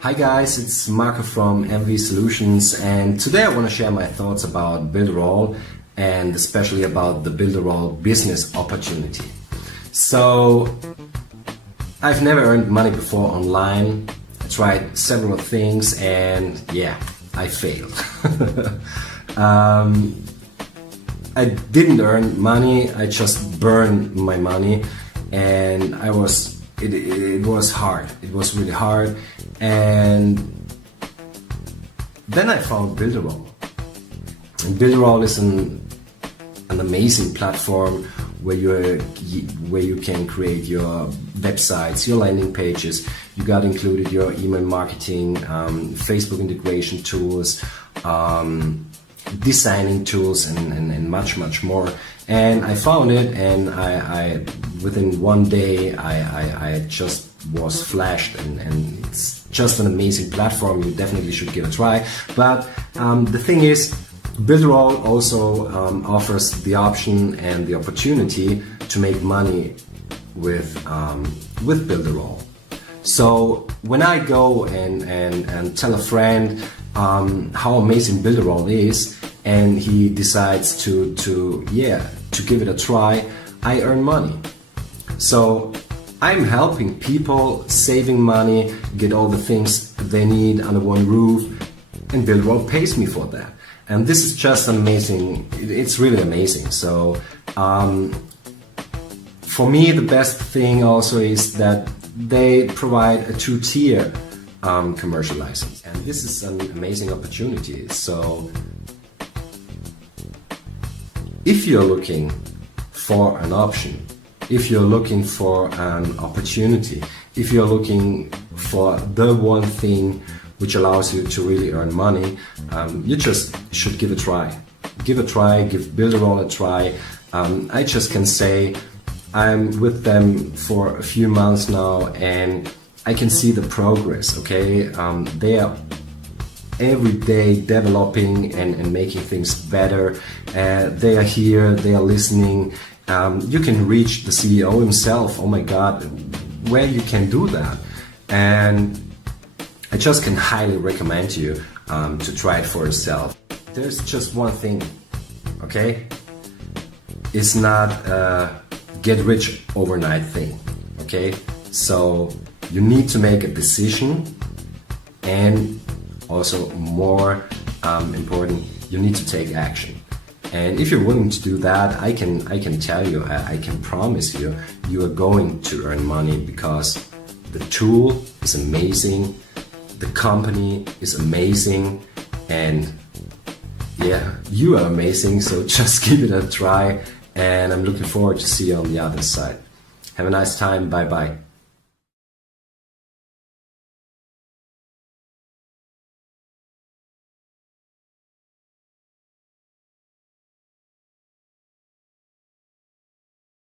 Hi guys, it's Marco from MV Solutions, and today I want to share my thoughts about Builderall and especially about the Builderall business opportunity. So, I've never earned money before online. I tried several things and yeah, I failed. I didn't earn money, I just burned my money, and it was hard. It was really hard. And then I found Builderall. And Builderall is an amazing platform where you can create your websites, your landing pages. You got included your email marketing, Facebook integration tools, designing tools, and much more. And I found it, and I within one day I just was flashed, and it's just an amazing platform. You definitely should give it a try. But the thing is, Builderall also offers the option and the opportunity to make money with Builderall. So when I go and tell a friend how amazing Builderall is, and he decides to give it a try, I earn money. So I'm helping people, saving money, get all the things they need under one roof, and Builderall pays me for that. And this is just amazing. It's really amazing. So for me, the best thing also is that they provide a two-tier commercial license, and this is an amazing opportunity. So if you're looking for an option, if you're looking for an opportunity, if you're looking for the one thing which allows you to really earn money, you just should give it a try. Give a try, give Builderall a try. I just can say I'm with them for a few months now, and I can see the progress, okay? They are every day developing and making things better. They are here, they are listening. You can reach the CEO himself. Oh my God, where you can do that. And I just can highly recommend you to try it for yourself. There's just one thing, okay? It's not a get rich overnight thing, okay? So you need to make a decision, and also more important, you need to take action. And if you're willing to do that, I can tell you, I can promise you, you are going to earn money, because the tool is amazing, the company is amazing, and yeah, you are amazing. So just give it a try, and I'm looking forward to see you on the other side. Have a nice time. Bye bye.